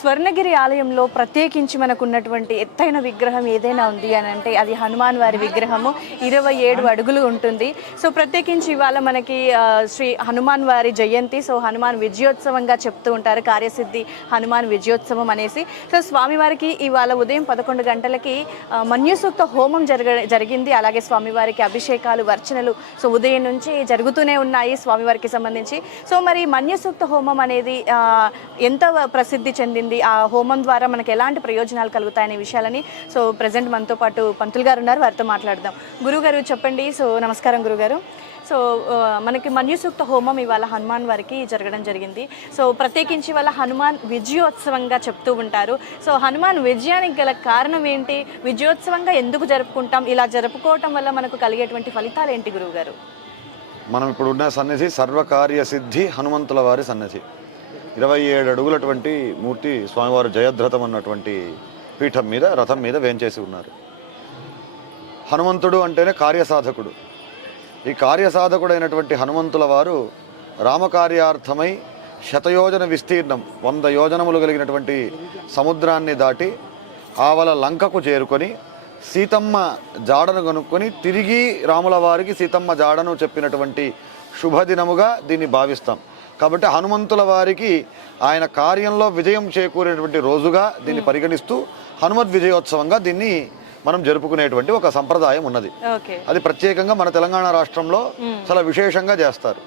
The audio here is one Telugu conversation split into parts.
స్వర్ణగిరి ఆలయంలో ప్రత్యేకించి మనకు ఉన్నటువంటి ఎత్తైన విగ్రహం ఏదైనా ఉంది అని అంటే అది హనుమాన్ వారి విగ్రహము. ఇరవై ఏడు అడుగులు ఉంటుంది. సో ప్రత్యేకించి ఇవాళ మనకి శ్రీ హనుమాన్ వారి జయంతి. సో హనుమాన్ విజయోత్సవంగా చెప్తూ ఉంటారు. కార్యసిద్ధి హనుమాన్ విజయోత్సవం అనేసి. సో స్వామివారికి ఇవాళ ఉదయం పదకొండు గంటలకి మన్యుసూక్త హోమం జరగ జరిగింది. అలాగే స్వామివారికి అభిషేకాలు వర్చనలు సో ఉదయం నుంచి జరుగుతూనే ఉన్నాయి స్వామివారికి సంబంధించి. సో మరి మన్యుసూక్త హోమం అనేది ఎంత ప్రసిద్ధి చెందింది? ఆ హోమం ద్వారా మనకు ఎలాంటి ప్రయోజనాలు కలుగుతాయనే విషయాలని సో ప్రజెంట్ మనతో పాటు పంతులు గారు ఉన్నారు. వారితో మాట్లాడదాం. గురుగారు చెప్పండి. సో నమస్కారం గురుగారు. సో మనకి మన్యుసూక్త హోమం ఇవాళ హనుమాన్ వారికి జరగడం జరిగింది. సో ప్రత్యేకించి వాళ్ళ హనుమాన్ విజయోత్సవంగా చెప్తూ ఉంటారు. సో హనుమాన్ విజయానికి గల కారణం ఏంటి? విజయోత్సవంగా ఎందుకు జరుపుకుంటాం? ఇలా జరుపుకోవటం వల్ల మనకు కలిగేటువంటి ఫలితాలు ఏంటి గురువుగారు మనం ఇప్పుడు ఉన్న సన్నిధి సర్వకార్య సిద్ధి హనుమంతుల వారి సన్నిధి. ఇరవై ఏడు అడుగులటువంటి మూర్తి స్వామివారు జయద్రథం అన్నటువంటి పీఠం మీద రథం మీద వేంచేసి ఉన్నారు. హనుమంతుడు అంటేనే కార్యసాధకుడు. ఈ కార్యసాధకుడైనటువంటి హనుమంతుల వారు రామకార్యార్థమై శతయోజన విస్తీర్ణం వంద యోజనములు కలిగినటువంటి సముద్రాన్ని దాటి ఆవల లంకకు చేరుకొని సీతమ్మ జాడను కనుక్కొని తిరిగి రాముల వారికి సీతమ్మ జాడను చెప్పినటువంటి శుభదినముగా దీన్ని భావిస్తాం. కాబట్టి హనుమంతుల వారికి ఆయన కార్యంలో విజయం చేకూరేటువంటి రోజుగా దీన్ని పరిగణిస్తూ హనుమద్ విజయోత్సవంగా దీన్ని మనం జరుపుకునేటువంటి ఒక సంప్రదాయం ఉన్నది. అది ప్రత్యేకంగా మన తెలంగాణ రాష్ట్రంలో చాలా విశేషంగా చేస్తారు.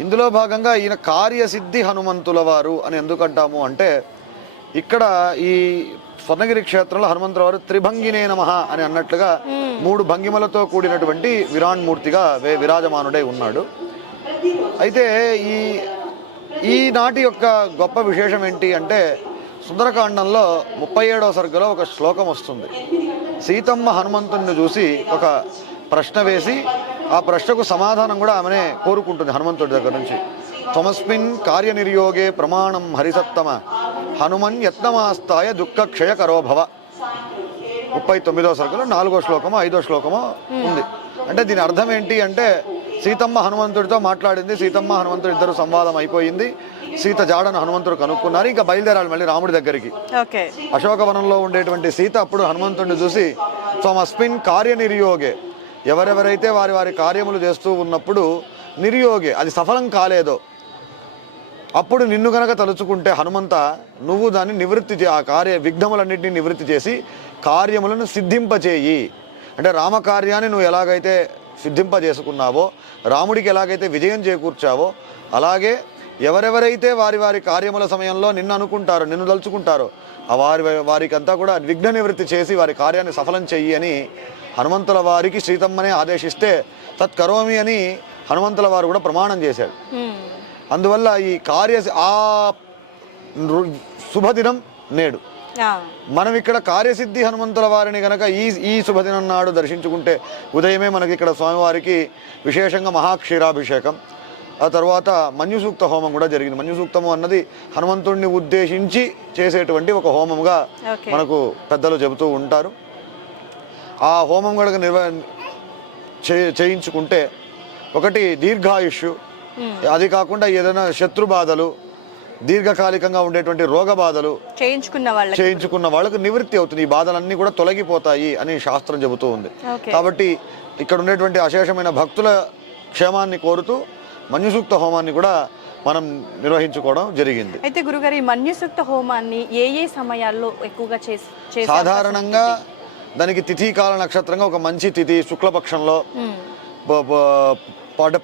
ఇందులో భాగంగా ఈయన కార్యసిద్ధి హనుమంతుల వారు అని ఎందుకంటాము అంటే ఇక్కడ ఈ స్వర్ణగిరి క్షేత్రంలో హనుమంతుల వారు త్రిభంగినే నమః అని అన్నట్లుగా మూడు భంగిమలతో కూడినటువంటి విరాణ్మూర్తిగా వే- విరాజమానుడై ఉన్నాడు. అయితే ఈ ఈనాటి యొక్క గొప్ప విశేషం ఏంటి అంటే సుందరకాండంలో ముప్పై ఏడవ సర్గలో ఒక శ్లోకం వస్తుంది. సీతమ్మ హనుమంతుని చూసి ఒక ప్రశ్న వేసి ఆ ప్రశ్నకు సమాధానం కూడా ఆమెనే కోరుకుంటుంది హనుమంతుడి దగ్గర నుంచి. త్వమస్మిన్ కార్యనిర్యోగే ప్రమాణం హరిసత్తమ హనుమన్ యత్నమాస్తాయ దుఃఖ క్షయ కరోభవ ముప్పై తొమ్మిదో సరుకులో నాలుగో శ్లోకమో ఐదో శ్లోకమో ఉంది. అంటే దీని అర్థం ఏంటి అంటే సీతమ్మ హనుమంతుడితో మాట్లాడింది. సీతమ్మ హనుమంతుడు ఇద్దరు సంవాదం అయిపోయింది. సీత జాడను హనుమంతుడు కనుక్కున్నారు. ఇంకా బయలుదేరాలి మళ్ళీ రాముడి దగ్గరికి. ఓకే. అశోకవనంలో ఉండేటువంటి సీత అప్పుడు హనుమంతుడిని చూసి త్వమస్మిన్ కార్యనిర్యోగే ఎవరెవరైతే వారి వారి కార్యములు చేస్తూ ఉన్నప్పుడు నిర్యోగే. అది సఫలం కాలేదో. అప్పుడు నిన్ను గనక తలుచుకుంటే హనుమంత నువ్వు దాన్ని నివృత్తి చే ఆ కార్య విఘ్నములన్నింటినీ నివృత్తి చేసి కార్యములను సిద్ధింపచేయి. అంటే రామకార్యాన్ని నువ్వు ఎలాగైతే సిద్ధింపజేసుకున్నావో రాముడికి ఎలాగైతే విజయం చేకూర్చావో అలాగే ఎవరెవరైతే వారి వారి కార్యముల సమయంలో నిన్ను అనుకుంటారో నిన్ను తలుచుకుంటారో ఆ వారి వారికంతా కూడా విఘ్న నివృత్తి చేసి వారి కార్యాన్ని సఫలం చెయ్యి అని హనుమంతుల వారికి సీతమ్మనే ఆదేశిస్తే తత్కరోమి అని హనుమంతుల వారు కూడా ప్రమాణం చేశాడు. అందువల్ల ఈ కార్య ఆ శుభదినం నేడు మనం ఇక్కడ కార్యసిద్ధి హనుమంతుల వారిని గనక ఈ ఈ శుభదినం నాడు దర్శించుకుంటే ఉదయమే మనకి ఇక్కడ స్వామివారికి విశేషంగా మహాక్షీరాభిషేకం. ఆ తర్వాత మన్యుసూక్త హోమం కూడా జరిగింది. మన్యుసూక్తము అన్నది హనుమంతుడిని ఉద్దేశించి చేసేటువంటి ఒక హోమముగా ఓకే. మనకు పెద్దలు చెబుతూ ఉంటారు. ఆ హోమం కనుక నిర్వ చే చేయించుకుంటే ఒకటి దీర్ఘాయుష్యు. అది కాకుండా ఏదైనా శత్రు బాధలు దీర్ఘకాలికంగా ఉండేటువంటి రోగ బాధలు చేయించుకున్న వాళ్ళకి చేయించుకున్న వాళ్ళకు నివృత్తి అవుతుంది. ఈ బాధలన్నీ కూడా తొలగిపోతాయి అని శాస్త్రం చెబుతూ ఉంది. కాబట్టి ఇక్కడ ఉండేటువంటి అశేషమైన భక్తుల క్షేమాన్ని కోరుతూ మన్యుసూక్త హోమాన్ని కూడా మనం నిర్వహించుకోవడం జరిగింది. అయితే గురుగారు ఈ మన్యుసూక్త హోమాన్ని ఏ ఏ సమయాల్లో ఎక్కువగా చేసి సాధారణంగా దానికి తిథి కాల నక్షత్రంగా ఒక మంచి తిథి శుక్లపక్షంలో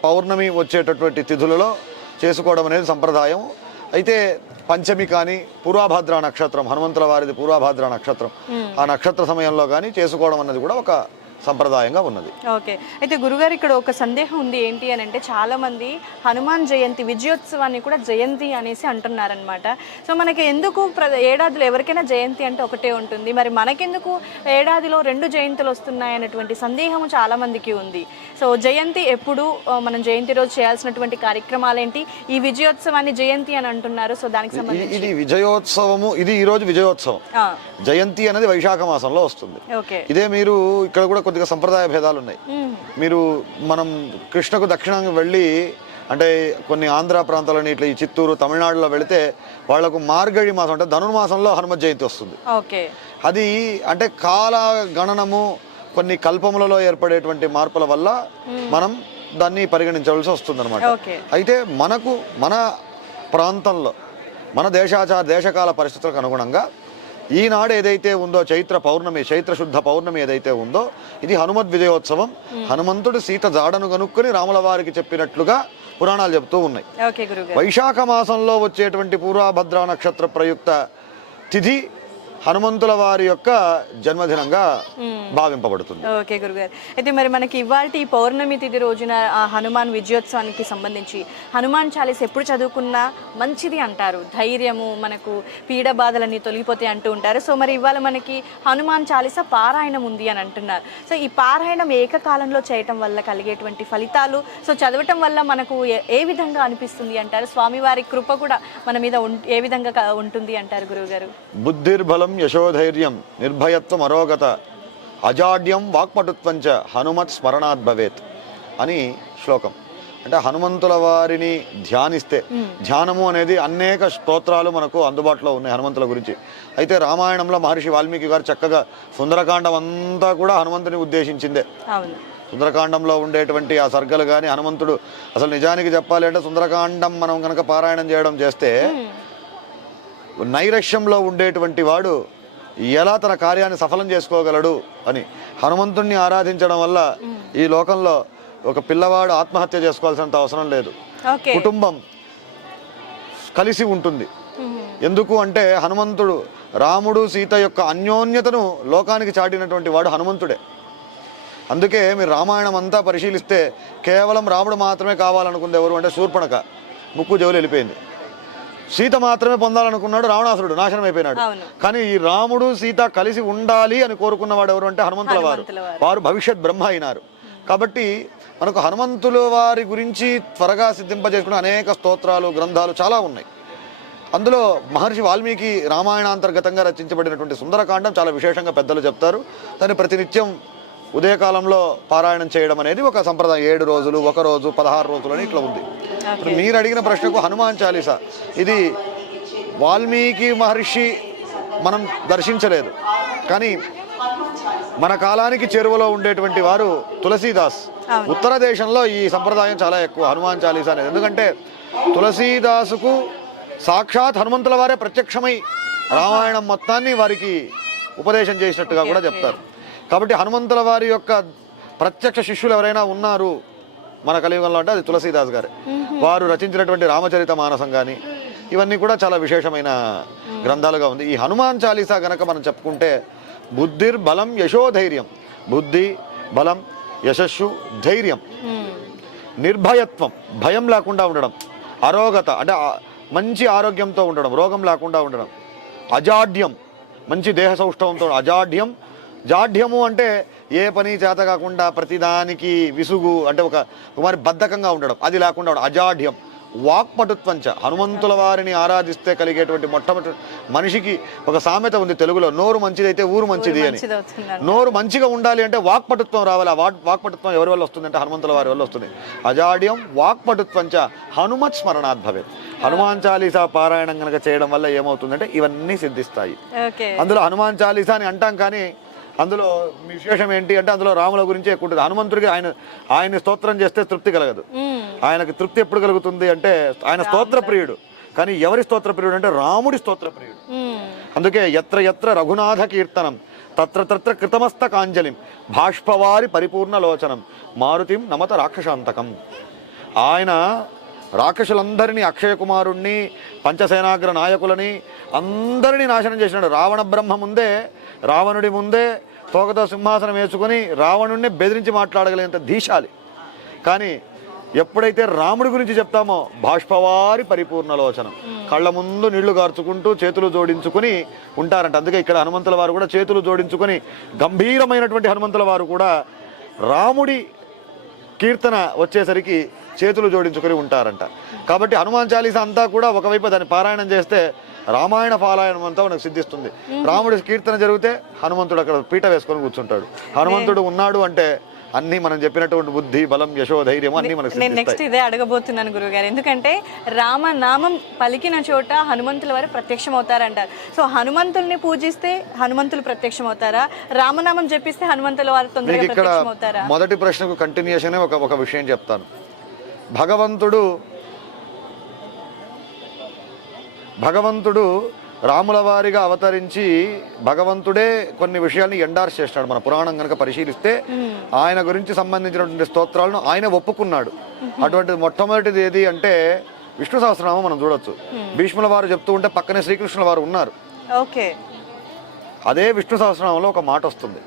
పౌర్ణమి వచ్చేటటువంటి తిథులలో చేసుకోవడం అనేది సంప్రదాయం. అయితే పంచమి కానీ పూర్వభాద్ర నక్షత్రం హనుమంతుల వారిది పూర్వభాద్ర నక్షత్రం. ఆ నక్షత్ర సమయంలో కానీ చేసుకోవడం అన్నది కూడా ఒక సంప్రదాయంగా ఉన్నది. ఓకే. అయితే గురుగారు ఇక్కడ ఒక సందేహం ఉంది ఏంటి అని అంటే చాలా మంది హనుమాన్ జయంతి విజయోత్సవాన్ని కూడా జయంతి అనేసి అంటున్నారనమాట సో మనకి ఎందుకు ఏడాదిలో ఎవరికైనా జయంతి అంటే ఒకటే ఉంటుంది. మరి మనకెందుకు ఏడాదిలో రెండు జయంతులు వస్తున్నాయి అనేటువంటి సందేహం చాలా మందికి ఉంది. సో జయంతి ఎప్పుడు మనం జయంతి రోజు చేయాల్సినటువంటి కార్యక్రమాలు ఏంటి ఈ విజయోత్సవాన్ని జయంతి అని అంటున్నారు. సో దానికి సంబంధించి ఇది విజయోత్సవము ఇది ఈ రోజు విజయోత్సవం జయంతి అనేది వైశాఖ మాసంలో వస్తుంది. ఓకే. ఇదే మీరు ఇక్కడ కూడా కొద్దిగా సంప్రదాయ భేదాలు ఉన్నాయి. మీరు మనం కృష్ణకు దక్షిణంగా వెళ్ళి అంటే కొన్ని ఆంధ్ర ప్రాంతాలని ఇట్లా ఈ చిత్తూరు తమిళనాడులో వెళితే వాళ్ళకు మార్గഴి మాసం అంటే ధనుర్మాసంలో హనుమత్ జయంతి వస్తుంది. ఓకే. అది అంటే కాల గణనము కొన్ని కల్పములలో ఏర్పడేటువంటి మార్పుల వల్ల మనం దాన్ని పరిగణించవలసి వస్తుంది ఓకే. అయితే మనకు మన ప్రాంతంలో మన దేశాచార దేశకాల పరిస్థితులకు అనుగుణంగా ఈనాడు ఏదైతే ఉందో చైత్ర పౌర్ణమి చైత్ర శుద్ధ పౌర్ణమి ఏదైతే ఉందో ఇది హనుమద్ విజయోత్సవం. హనుమంతుడు సీత జాడను కనుక్కొని రాముల వారికి చెప్పినట్లుగా పురాణాలు చెబుతూ ఉన్నాయి. వైశాఖ మాసంలో వచ్చేటువంటి పూర్వభద్ర నక్షత్ర ప్రయుక్త తిథి హనుమంతుల వారి యొక్క జన్మదినంగా భావింపబడుతుంది. ఓకే గురుగారు. అయితే మరి మనకి ఇవాళ ఈ పౌర్ణమి తిథి రోజున ఆ హనుమాన్ విజయోత్సవానికి సంబంధించి హనుమాన్ చాలీస్ ఎప్పుడు చదువుకున్నా మంచిది అంటారు. ధైర్యము మనకు పీడ బాధలన్నీ తొలగిపోతాయి అంటూ ఉంటారు. సో మరి ఇవాళ మనకి హనుమాన్ చాలీస పారాయణం ఉంది అని అంటున్నారు. సో ఈ పారాయణం ఏకకాలంలో చేయటం వల్ల కలిగేటువంటి ఫలితాలు సో చదవటం వల్ల మనకు ఏ- విధంగా అనిపిస్తుంది అంటారు? స్వామివారి కృప కూడా మన మీద ఏ విధంగా ఉంటుంది అంటారు గురువుగారు? బుద్ధిర్బలం యశోధైర్యం నిర్భయత్వం అరోగత అజాడ్యం వాక్పటుత్వంచ హనుమత్ స్మరణాత్ భవేత్ అని శ్లోకం. అంటే హనుమంతుల వారిని ధ్యానిస్తే ధ్యానము అనేది అనేక స్తోత్రాలు మనకు అందుబాటులో ఉన్నాయి హనుమంతుల గురించి. అయితే రామాయణంలో మహర్షి వాల్మీకి గారు చక్కగా సుందరకాండం అంతా కూడా హనుమంతుని ఉద్దేశించిందే. సుందరకాండంలో ఉండేటువంటి ఆ సర్గలు కానీ హనుమంతుడు అసలు నిజానికి చెప్పాలి అంటే సుందరకాండం మనం కనుక పారాయణం చేయడం చేస్తే నైరక్ష్యంలో ఉండేటువంటి వాడు ఎలా తన కార్యాన్ని సఫలం చేసుకోగలడు అని హనుమంతుణ్ణి ఆరాధించడం వల్ల ఈ లోకంలో ఒక పిల్లవాడు ఆత్మహత్య చేసుకోవాల్సినంత అవసరం లేదు. కుటుంబం కలిసి ఉంటుంది. ఎందుకు అంటే హనుమంతుడు రాముడు సీత యొక్క అన్యోన్యతను లోకానికి చాటినటువంటి వాడు హనుమంతుడే. అందుకే మీరు రామాయణం అంతా పరిశీలిస్తే కేవలం రాముడు మాత్రమే కావాలనుకుంది ఎవరు అంటే శూర్పణక. ముక్కు చెవులు వెళ్ళిపోయింది. సీత మాత్రమే పొందాలనుకున్నాడు రావణాసురుడు నాశనం అయిపోయినాడు. కానీ ఈ రాముడు సీత కలిసి ఉండాలి అని కోరుకున్నవాడు ఎవరు అంటే హనుమంతుల వారు. హనుమంతుల వారు. వారు భవిష్యత్ బ్రహ్మ అయినారు. కాబట్టి మనకు హనుమంతుల వారి గురించి త్వరగా సిద్ధింపజేసుకున్న అనేక స్తోత్రాలు గ్రంథాలు చాలా ఉన్నాయి. అందులో మహర్షి వాల్మీకి రామాయణాంతర్గతంగా రచించబడినటువంటి సుందరకాండం చాలా విశేషంగా పెద్దలు చెప్తారు. దాన్ని ప్రతినిత్యం ఉదయకాలంలో పారాయణం చేయడం అనేది ఒక సంప్రదాయం. ఏడు రోజులు ఒక రోజు పదహారు రోజులు అని ఇట్లా ఉంది. ఇప్పుడు మీరు అడిగిన ప్రశ్నకు హనుమాన్ చాలీసా? ఇది వాల్మీకి మహర్షి మనం దర్శించలేదు. కానీ మన కాలానికి చేరువలో ఉండేటువంటి వారు తులసీదాస్. ఉత్తర దేశంలో ఈ సంప్రదాయం చాలా ఎక్కువ హనుమాన్ చాలీసా అనేది. ఎందుకంటే తులసీదాసుకు సాక్షాత్ హనుమంతుల వారే ప్రత్యక్షమై రామాయణం మొత్తాన్ని వారికి ఉపదేశం చేసినట్టుగా కూడా చెప్తారు. కాబట్టి హనుమంతుల వారి యొక్క ప్రత్యక్ష శిష్యులు ఎవరైనా ఉన్నారు మన కలియుగంలో అంటే అది తులసీదాస్ గారే. వారు రచించినటువంటి రామచరిత మానసం కానీ ఇవన్నీ కూడా చాలా విశేషమైన గ్రంథాలుగా ఉంది. ఈ హనుమాన్ చాలీసా గనక మనం చెప్పుకుంటే బుద్ధిర్ బలం యశోధైర్యం. బుద్ధి బలం యశస్సు ధైర్యం. నిర్భయత్వం భయం లేకుండా ఉండడం. అరోగత అంటే మంచి ఆరోగ్యంతో ఉండడం రోగం లేకుండా ఉండడం. అజాడ్యం మంచి దేహ సౌష్ఠవంతో అజాడ్యం జాడ్యము అంటే ఏ పని చేత కాకుండా ప్రతిదానికి విసుగు అంటే ఒక మరి బద్ధకంగా ఉండడం అది లేకుండా అజాడ్యం వాక్పటుత్వంచ హనుమంతుల వారిని ఆరాధిస్తే కలిగేటువంటి మొట్టమొదటి మనిషికి ఒక సామెత ఉంది తెలుగులో నోరు మంచిదైతే ఊరు మంచిది అని. నోరు మంచిగా ఉండాలి అంటే వాక్పటుత్వం రావాలి. ఆ వాక్ వాక్పటుత్వం ఎవరి వల్ల వస్తుంది అంటే హనుమంతుల వారి వల్ల వస్తుంది. అజాడ్యం వాక్పటుత్వం చ హనుమత్ స్మరణాత్ భవేత్ హనుమాన్ చాలీసా పారాయణం కనుక చేయడం వల్ల ఏమవుతుందంటే ఇవన్నీ సిద్ధిస్తాయి. అందులో హనుమాన్ చాలీసా అని అంటాం కానీ అందులో విశేషం ఏంటి అంటే అందులో రాముల గురించి ఎక్కువ ఉంటుంది. హనుమంతుడికి ఆయన ఆయన స్తోత్రం చేస్తే తృప్తి కలగదు. ఆయనకు తృప్తి ఎప్పుడు కలుగుతుంది అంటే ఆయన స్తోత్ర ప్రియుడు. కానీ ఎవరి స్తోత్ర ప్రియుడు అంటే రాముడి స్తోత్ర ప్రియుడు. అందుకే ఎత్ర ఎత్ర రఘునాథ కీర్తనం తత్ర తత్ర కృతమస్త కాంజలిం బాష్పవారి పరిపూర్ణ లోచనం మారుతిం నమత రాక్షసాంతకం. ఆయన రాక్షసులందరినీ అక్షయ కుమారుణ్ణి పంచసేనాగ్ర నాయకులని అందరినీ నాశనం చేసినాడు. రావణ బ్రహ్మ ముందే రావణుడి ముందే తోకతో సింహాసనం వేసుకొని రావణుణ్ణి బెదిరించి మాట్లాడగలిగినంత ధీశాలి. కానీ ఎప్పుడైతే రాముడి గురించి చెప్తామో బాష్పవారి పరిపూర్ణ లోచనం. కళ్ళ ముందు నీళ్ళు గార్చుకుంటూ చేతులు జోడించుకుని ఉంటారంట. అందుకే ఇక్కడ హనుమంతుల వారు కూడా చేతులు జోడించుకొని గంభీరమైనటువంటి హనుమంతుల వారు కూడా రాముడి కీర్తన వచ్చేసరికి చేతులు జోడించుకొని ఉంటారంట. కాబట్టి హనుమాన్ చాలీసా అంతా కూడా ఒకవైపు దాన్ని పారాయణం చేస్తే రామాయణ పారాయణం అంతా మనకు సిద్ధిస్తుంది. రాముడి కీర్తన జరిగితే హనుమంతుడు అక్కడ పీట వేసుకొని కూర్చుంటాడు. హనుమంతుడు ఉన్నాడు అంటే అన్ని మనం చెప్పినటువంటి బుద్ధి బలం యశో ధైర్యం అన్ని మనకు నేను నెక్స్ట్ ఇదే అడగబోతున్నాను గురుగారు. ఎందుకంటే రామనామం పలికిన చోట హనుమంతుల వారు ప్రత్యక్షం అవుతారంటారు సో హనుమంతుల్ని పూజిస్తే హనుమంతులు ప్రత్యక్షం అవుతారా రామనామం జపిస్తే హనుమంతుల వారు తొందరగా ఇక్కడ ప్రత్యక్షం అవుతారా మొదటి ప్రశ్నకు కంటిన్యూషన్ ఒక ఒక విషయం చెప్తాను. భగవంతుడు భగవంతుడు రాముల వారిగా అవతరించి భగవంతుడే కొన్ని విషయాల్ని ఎండార్స్ చేసినాడు మన పురాణం కనుక పరిశీలిస్తే ఆయన గురించి సంబంధించినటువంటి స్తోత్రాలను ఆయన ఒప్పుకున్నాడు. అటువంటి మొట్టమొదటిది ఏది అంటే విష్ణు సహస్రనామం మనం చూడొచ్చు. భీష్ముల వారు చెప్తూ ఉంటే పక్కనే శ్రీకృష్ణుల వారు ఉన్నారు. ఓకే. అదే విష్ణు సహస్రనామంలో ఒక మాట వస్తుంది.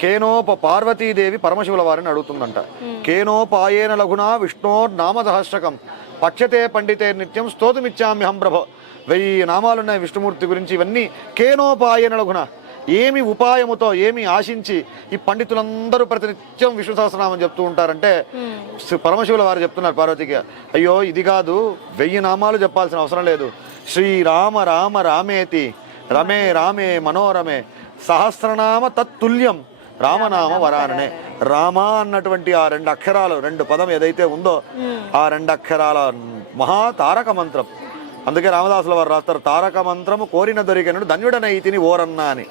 కేనోప పార్వతీదేవి పరమశివుల వారిని అడుగుతుందంట. కేనోపాయేన లఘునా విష్ణో నామ సహస్రకం పక్షతే పండితే నిత్యం స్తోతుమిచ్చామ్యహం ప్రభ. వెయ్యి నామాలున్నాయి విష్ణుమూర్తి గురించి ఇవన్నీ. కేనోపాయేన లఘున. ఏమి ఉపాయముతో ఏమి ఆశించి ఈ పండితులందరూ ప్రతినిత్యం విష్ణు సహస్రనామం చెప్తూ ఉంటారంటే పరమశివుల వారు చెప్తున్నారు పార్వతికి. అయ్యో ఇది కాదు. వెయ్యి నామాలు చెప్పాల్సిన అవసరం లేదు. శ్రీరామ రామ రామేతి. రమే రామే మనోరమే. సహస్రనామ తత్తుల్యం. రామనామ వరాననే. రామ అన్నటువంటి ఆ రెండు అక్షరాలు రెండు పదం ఏదైతే ఉందో ఆ రెండు అక్షరాల మహా తారక మంత్రం. అందుకే రామదాసుల వారు రాస్తారు తారక మంత్రము కోరిన దొరికినడు ధన్యుడనైతిని ఓరన్నా అని.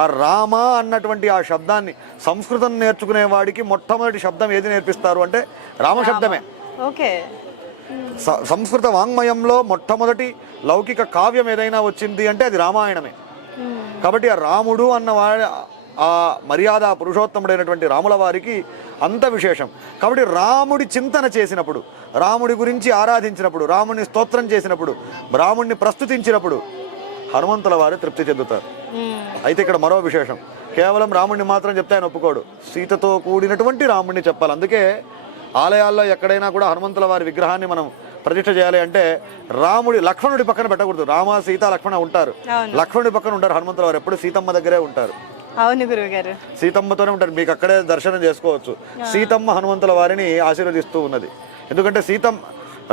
ఆ రామ అన్నటువంటి ఆ శబ్దాన్ని సంస్కృతం నేర్చుకునే వాడికి మొట్టమొదటి శబ్దం ఏది నేర్పిస్తారు అంటే రామ శబ్దమే. ఓకే. సంస్కృత వాంగ్మయంలో మొట్టమొదటి లౌకిక కావ్యం ఏదైనా వచ్చింది అంటే అది రామాయణమే. కాబట్టి ఆ రాముడు అన్న వాడి ఆ మర్యాద పురుషోత్తముడైనటువంటి రాముల వారికి అంత విశేషం. కాబట్టి రాముడి చింతన చేసినప్పుడు రాముడి గురించి ఆరాధించినప్పుడు రాముడిని స్తోత్రం చేసినప్పుడు రాముడిని ప్రస్తుతించినప్పుడు హనుమంతుల వారు తృప్తి చెందుతారు. అయితే ఇక్కడ మరో విశేషం. కేవలం రాముడిని మాత్రం చెప్తే ఆయన ఒప్పుకోడు. సీతతో కూడినటువంటి రాముడిని చెప్పాలి. అందుకే ఆలయాల్లో ఎక్కడైనా కూడా హనుమంతుల వారి విగ్రహాన్ని మనం ప్రతిష్ఠ చేయాలి అంటే రాముడి లక్ష్మణుడి పక్కన పెట్టకూడదు. రామ సీత లక్ష్మణ ఉంటారు. లక్ష్మణుడి పక్కన ఉంటారు హనుమంతుల వారు. ఎప్పుడు సీతమ్మ దగ్గరే ఉంటారు. అవును గురువు గారు సీతమ్మతోనే ఉంటారు. మీకు అక్కడే దర్శనం చేసుకోవచ్చు. సీతమ్మ హనుమంతుల వారిని ఆశీర్వదిస్తూ ఉన్నది. ఎందుకంటే సీతమ్మ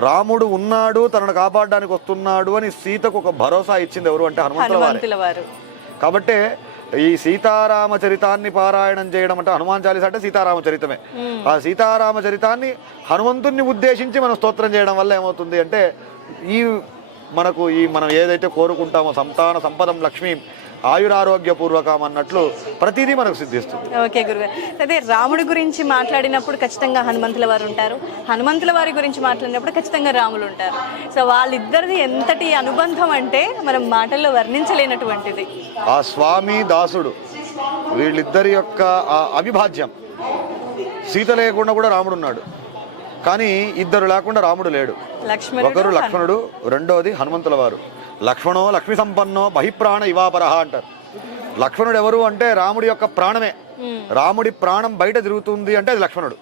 రాముడు ఉన్నాడు తనను కాపాడడానికి వస్తున్నాడు అని సీతకు ఒక భరోసా ఇచ్చింది ఎవరు అంటే హనుమంతుల వారే. హనుమంతుల వారు. కాబట్టి ఈ సీతారామ చరితాన్ని పారాయణం చేయడం అంటే హనుమాన్ చాలీస అంటే సీతారామ చరితమే. ఆ సీతారామ చరితాన్ని హనుమంతుణ్ణి ఉద్దేశించి మనం స్తోత్రం చేయడం వల్ల ఏమవుతుంది అంటే ఈ మనకు ఈ మనం ఏదైతే కోరుకుంటామో సంతాన సంపదం లక్ష్మీ ఆయురారోగ్యపూర్వకం అన్నట్లు ప్రతిదీ మనకు సిద్ధిస్తుంది. ఓకే గురుగారు. అదే రాముడి గురించి మాట్లాడినప్పుడు ఖచ్చితంగా హనుమంతుల వారు ఉంటారు. హనుమంతుల వారి గురించి మాట్లాడినప్పుడు ఖచ్చితంగా రాములు ఉంటారు. సో వాళ్ళిద్దరిది ఎంతటి అనుబంధం అంటే మనం మాటల్లో వర్ణించలేనటువంటిది. ఆ స్వామి దాసుడు వీళ్ళిద్దరి యొక్క ఆ అవిభాజ్యం. సీత లేకుండా కూడా రాముడు ఉన్నాడు. కానీ ఇద్దరు లేకుండా రాముడు లేడు. ఒకరు లక్ష్మణుడు రెండోది హనుమంతుల వారు. లక్ష్మణో లక్ష్మి సంపన్నో బహిప్రాణ ఇవాపరహ అంటారు. లక్ష్మణుడు ఎవరు అంటే రాముడి యొక్క ప్రాణమే. రాముడి ప్రాణం బయట తిరుగుతుంది అంటే అది లక్ష్మణుడు.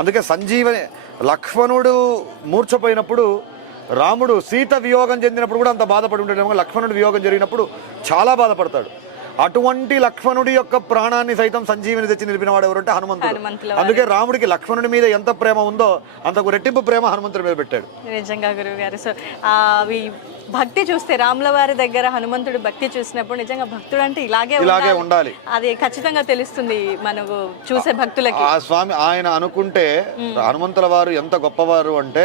అందుకే సంజీవని లక్ష్మణుడు మూర్ఛపోయినప్పుడు రాముడు సీత వియోగం చెందినప్పుడు కూడా అంత బాధపడి ఉండేమో లక్ష్మణుడు వియోగం జరిగినప్పుడు చాలా బాధపడతాడు. అటువంటి లక్ష్మణుడి యొక్క ప్రాణాన్ని సైతం సంజీవిని తెచ్చి నిలిపినవాడు ఎవరంటే హనుమంతుడు. అందుకే రాముడికి లక్ష్మణుడి మీద ఎంత ప్రేమ ఉందో అంతకు రెట్టింపు ప్రేమ హనుమంతుడి మీద పెట్టాడు. నిజంగా గురువు గారు సో భక్తి చూస్తే రాముల వారి దగ్గర హనుమంతుడు భక్తి చూసినప్పుడు నిజంగా భక్తుడు అంటే ఇలాగే ఇలాగే ఉండాలి. ఉండాలి. అది ఖచ్చితంగా తెలుస్తుంది మనకు చూసే భక్తులకి. ఆ స్వామి ఆయన అనుకుంటే హనుమంతుల వారు ఎంత గొప్పవారు అంటే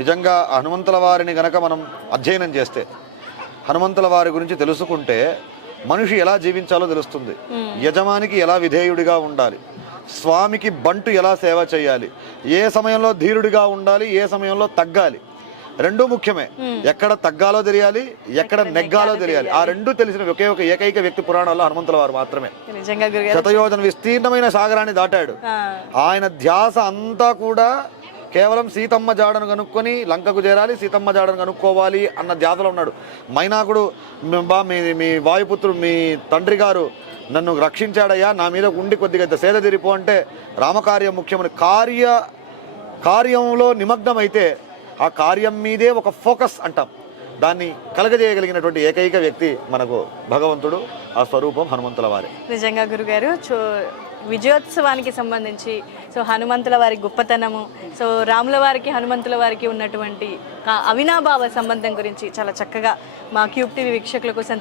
నిజంగా హనుమంతుల వారిని గనక మనం అధ్యయనం చేస్తే హనుమంతుల వారి గురించి తెలుసుకుంటే మనిషి ఎలా జీవించాలో తెలుస్తుంది. యజమానికి ఎలా విధేయుడిగా ఉండాలి. స్వామికి బంటు ఎలా సేవ చేయాలి. ఏ సమయంలో ధీరుడిగా ఉండాలి ఏ సమయంలో తగ్గాలి. రెండూ ముఖ్యమే. ఎక్కడ తగ్గాలో తెలియాలి ఎక్కడ నెగ్గాలో తెలియాలి. ఆ రెండు తెలిసిన ఒకే ఒక ఏకైక వ్యక్తి పురాణాల్లో హనుమంతుల వారు మాత్రమే. శతయోజన విస్తీర్ణమైన సాగరాన్ని దాటాడు. ఆయన ధ్యాస అంతా కూడా కేవలం సీతమ్మ జాడను కనుక్కొని లంకకు చేరాలి సీతమ్మ జాడను కనుక్కోవాలి అన్న జాతలో ఉన్నాడు. మైనాకుడు బా మీ మీ వాయుపుత్రుడు మీ తండ్రి గారు నన్ను రక్షించాడయ్యా నా మీద ఉండి కొద్దిగా సేద తీరిపో అంటే రామకార్యం ముఖ్యమని కార్య కార్యంలో నిమగ్నమైతే ఆ కార్యం మీదే ఒక ఫోకస్ అంటాం. దాన్ని కలగజేయగలిగినటువంటి ఏకైక వ్యక్తి మనకు భగవంతుడు ఆ స్వరూపం హనుమంతుల వారే. నిజంగా గురుగారు చో విజయోత్సవానికి సంబంధించి సో హనుమంతుల వారి గొప్పతనము సో రాముల వారికి హనుమంతుల వారికి ఉన్నటువంటి అవినాభావ సంబంధం గురించి చాలా చక్కగా మా క్యూబ్ టీవీ వీక్షకుల కోసం